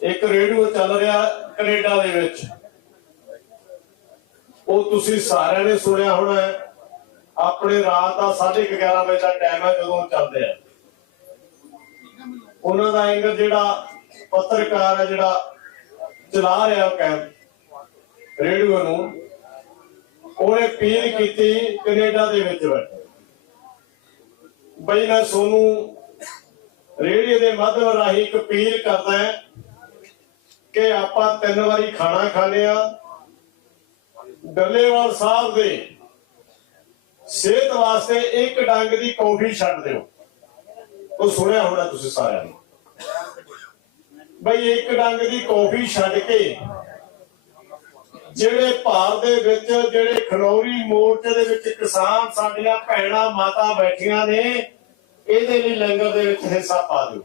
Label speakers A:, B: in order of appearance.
A: ਇੱਕ ਰੇਡੀਓ ਚੱਲ ਰਿਹਾ ਕੈਨੇਡਾ ਦੇ ਵਿੱਚ। ਉਹ ਤੁਸੀਂ ਸਾਰਿਆਂ ਨੇ ਸੁਣਿਆ ਹੋਣਾ ਆਪਣੇ ਰਾਤ ਦਾ 11:30 ਵਜੇ ਦਾ ਟਾਈਮ ਹੈ ਜਦੋਂ ਚੱਲਦੇ ਆ। ਉਹਨਾਂ ਦਾ ਐਂਗਰ ਜਿਹੜਾ ਪੱਤਰਕਾਰ ਹੈ, ਜਿਹੜਾ ਚਲਾ ਰਿਹਾ ਉਹ ਕੈਂਪ ਰੇਡੀਓ ਨੂੰ, ਉਹਨੇ ਅਪੀਲ ਕੀਤੀ ਕੈਨੇਡਾ ਦੇ ਵਿੱਚ ਬੈਠੇ ਬਈ ਮੈਂ ਸੋਨੂੰ ਰੇਡੀਓ ਦੇ ਮਾਧਿਅਮ ਰਾਹੀਂ ਇੱਕ ਅਪੀਲ ਕਰਦਾ ਹਾਂ। ਕਿ ਆਪਾਂ ਤਿੰਨ ਵਾਰੀ ਖਾਣਾ ਖਾਣੇ ਆ ਡੱਲੇਵਾਲ ਸਾਹਿਬ ਦੇ ਸਿਹਤ ਵਾਸਤੇ ਇੱਕ ਡੰਗ ਦੀ ਕੌਫੀ ਛੱਡ ਦਿਓ। ਉਹ ਸੁਣਿਆ ਹੋਣਾ ਤੁਸੀਂ ਸਾਰਿਆਂ ਨੇ। ਬਈ ਇੱਕ ਡੰਗ ਦੀ ਕੌਫੀ ਛੱਡ ਕੇ ਜਿਹੜੇ ਭਾਰਤ ਦੇ ਵਿੱਚ, ਜਿਹੜੇ ਖਨੌਰੀ ਮੋਰਚੇ ਦੇ ਵਿੱਚ ਕਿਸਾਨ ਸਾਡੀਆਂ ਭੈਣਾਂ ਮਾਤਾ ਬੈਠੀਆਂ ਨੇ, ਇਹਦੇ ਲਈ ਲੰਗਰ ਦੇ ਵਿੱਚ ਹਿੱਸਾ ਪਾ ਦਿਓ।